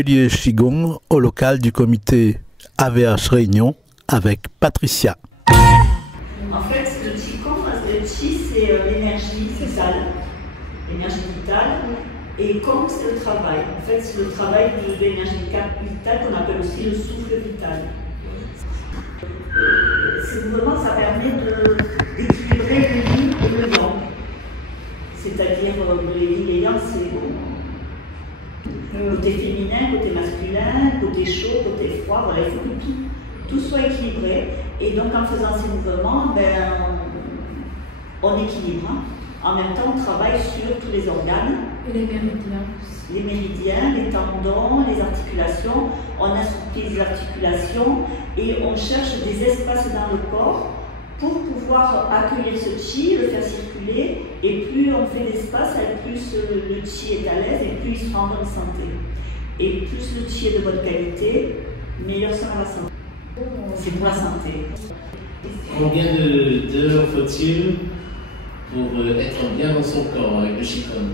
atelier Qigong au local du comité AVH Réunion avec Patricia. En fait, le Qigong, le Qi, c'est l'énergie vitale. L'énergie vitale. Et Gong, c'est le travail. En fait, c'est le travail de l'énergie vitale qu'on appelle aussi le souffle vital. Ce mouvement, ça permet d'équilibrer le yin et le yang. C'est-à-dire, les yin et yang, c'est côté féminin, côté masculin, côté chaud, côté froid. Voilà, il faut que tout soit équilibré. Et donc, en faisant ces mouvements, on équilibre. En même temps, on travaille sur tous les organes. Et les méridiens. Les méridiens, les tendons, les articulations. On assouplit les articulations et on cherche des espaces dans le corps pour pouvoir accueillir ce chi, le faire circuler. Et plus on fait d'espace, plus le chi est à l'aise et plus il sera en bonne santé. Et plus le chi est de bonne qualité, meilleure sera la santé. C'est pour la santé. Combien d'heures faut-il pour être bien dans son corps avec le Qigong?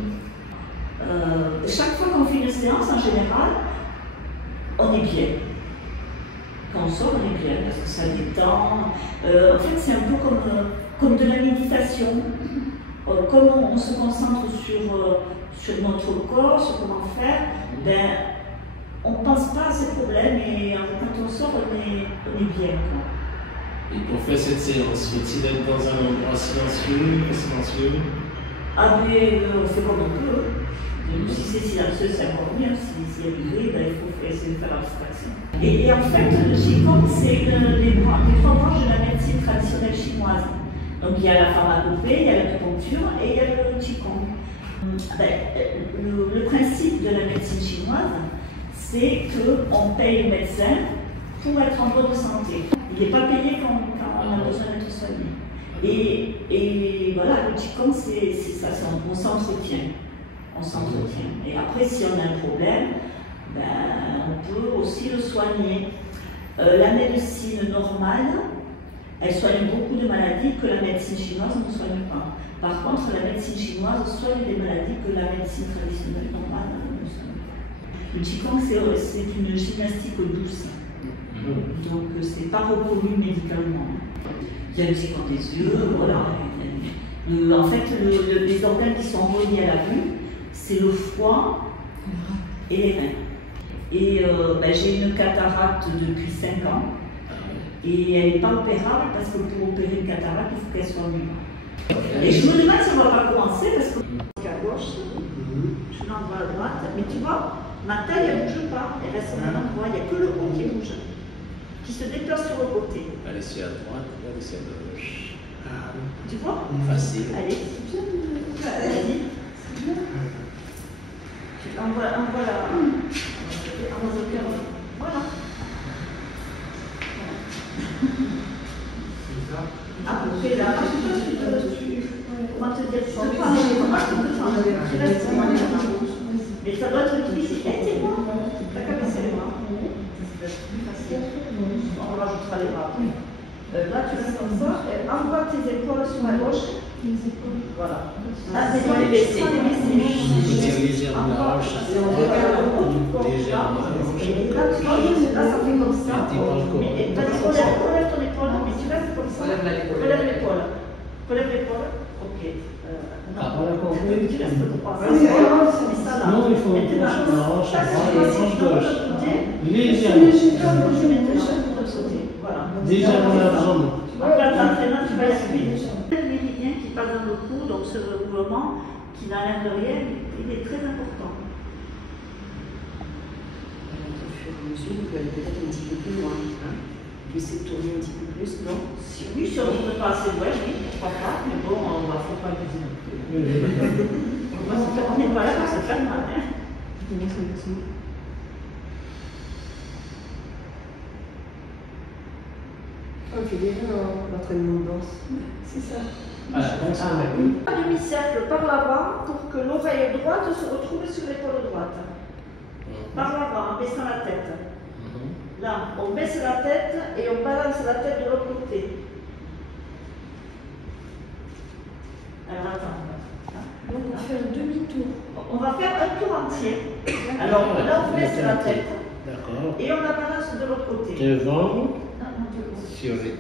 Chaque fois qu'on fait une séance, en général, on est bien. Quand on sort, on est bien, parce que ça détend. En fait, c'est un peu comme de la méditation. Comme on se concentre sur notre corps, sur comment faire, on ne pense pas à ces problèmes et quand on sort, on est bien. Et pour faire cette séance, faut-il être dans un endroit silencieux, pas silencieux? Ah mais c'est comme on peut. Si c'est silencieux, c'est encore mieux. Si c'est élevé, il faut essayer de faire l'abstraction. Et en fait, le Qigong, c'est les trois branches de la médecine traditionnelle chinoise. Donc il y a la pharmacopée, il y a l'acupuncture et il y a le Qigong. Le principe de la médecine chinoise, c'est qu'on paye le médecin pour être en bonne santé. Il n'est pas payé quand on a besoin d'être soigné. Et voilà, le Qigong, c'est ça, on s'entretient. On s'entretient. Et après, si on a un problème, on peut aussi le soigner. La médecine normale, elle soigne beaucoup de maladies que la médecine chinoise ne soigne pas. Par contre, la médecine chinoise soigne des maladies que la médecine traditionnelle normale ne soigne pas. Le Qigong, c'est une gymnastique douce. Donc, c'est pas reconnu médicalement. Il y a le Qigong des yeux, voilà. En fait, les organes qui sont reliés à la vue, c'est le foie et les reins. Et j'ai une cataracte depuis 5 ans. Et elle n'est pas opérable parce que pour opérer une cataracte, il faut qu'elle soit nulle. Et je me demande si on ne va pas commencer parce que à gauche, je l'envoie à droite. Mais tu vois, ma taille, elle ne bouge pas. Elle reste au même endroit. Il n'y a que le haut qui bouge, qui se déplace sur le côté. Laissez à droite, laissez à gauche. Tu vois? Facile. Allez. Vas-y. Envoie la... Voilà. Après là, comment te dire, tu restes mais ça doit être difficile. C'est bon, t'as qu'à baisser les bras. C'est plus facile. On rajoutera les bras après. Là, tu restes comme ça, envoie tes épaules sur la gauche. Voilà. Là, c'est pas les baisser. Légèrement la hanche. Légèrement la hanche. Et là, ça fait comme ça. Mais relève ton épaule, mais tu restes comme ça. Relève l'épaule. Relève l'épaule. Ok. Tu restes droit. C'est ça là. Non, il faut la hanche à droite et la hanche gauche. Légèrement. Légèrement la jambe. L'entraînement, tu vas y arriver. Le méridien qui passe dans le cou, donc ce mouvement qui n'enlève de rien, il est très important. Au fur et à mesure, vous allez peut-être un petit peu plus loin. Vous essayez de tourner un petit peu plus, non? Oui, si on ne peut pas assez loin, oui, pourquoi pas, mais bon, on va faire pas le plus. On n'est pas là pour se faire mal. On fait déjà l'entraînement de danse. C'est ça. Voilà, Un demi-cercle par l'avant pour que l'oreille droite se retrouve sur l'épaule droite. Par l'avant, en baissant la tête. Là, on baisse la tête et on balance la tête de l'autre côté. Alors attends. Donc on fait un demi-tour. On va faire un tour entier. Alors là, on baisse la tête. D'accord. Et on la balance de l'autre côté. Devant, Ah, non, devant. sur les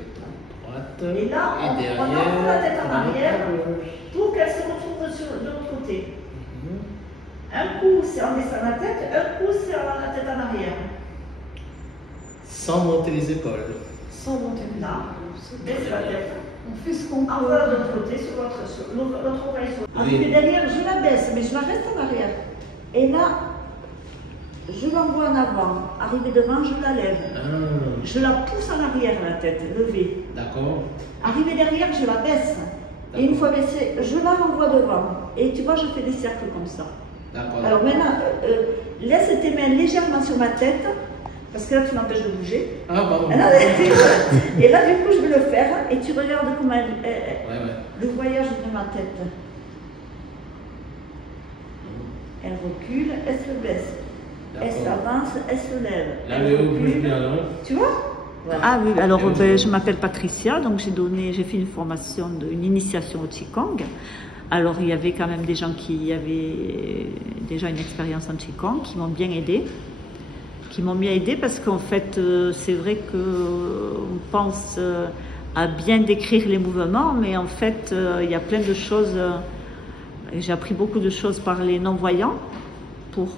droite. Et là, on derrière. envoie la tête en arrière à gauche. pour qu'elle se retrouve de l'autre côté. Mhm. Un coup, c'est en baissant la tête, un coup, c'est en la tête en arrière. Sans monter les épaules. Sans monter là, baisse la tête. On fait ce qu'on peut. Envoie de l'autre côté, sur l'autre oreille. Arrivé derrière, je la baisse, mais je la reste en arrière. Et là, je l'envoie en avant. Arrivé devant, je la lève. Ah, Je la pousse en arrière, la tête, levée. d'accord. Arrivé derrière, je la baisse. Et une fois baissée, je la renvoie devant. Et tu vois, je fais des cercles comme ça. D'accord. Alors maintenant, laisse tes mains légèrement sur ma tête, parce que là, tu m'empêches de bouger. Ah, pardon. Alors, et là, du coup, je vais le faire, et tu regardes comment Ouais, le voyage de ma tête. Elle recule, elle se baisse. Elle D'accord. s'avance, elle se lève. Là, Elle le haut bouge recule. bien, non? Tu vois? Ah oui, alors je m'appelle Patricia, donc j'ai fait une formation, une initiation au Qigong. Alors il y avait quand même des gens qui avaient déjà une expérience en Qigong, qui m'ont bien aidée. Parce qu'en fait, c'est vrai qu'on pense à bien décrire les mouvements, mais en fait, il y a plein de choses. J'ai appris beaucoup de choses par les non-voyants pour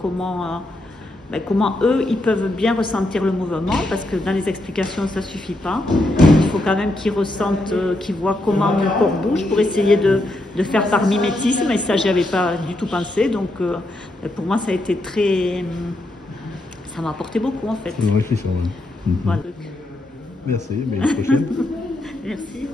comment eux, ils peuvent bien ressentir le mouvement, parce que dans les explications, ça suffit pas. Il faut quand même qu'ils ressentent, qu'ils voient comment le corps bouge pour essayer de faire par mimétisme, et ça, j'y avais pas du tout pensé. Donc, pour moi, ça a été très... Ça m'a apporté beaucoup, en fait. C'est enrichissant. Voilà. Merci, mais à la prochaine. Merci.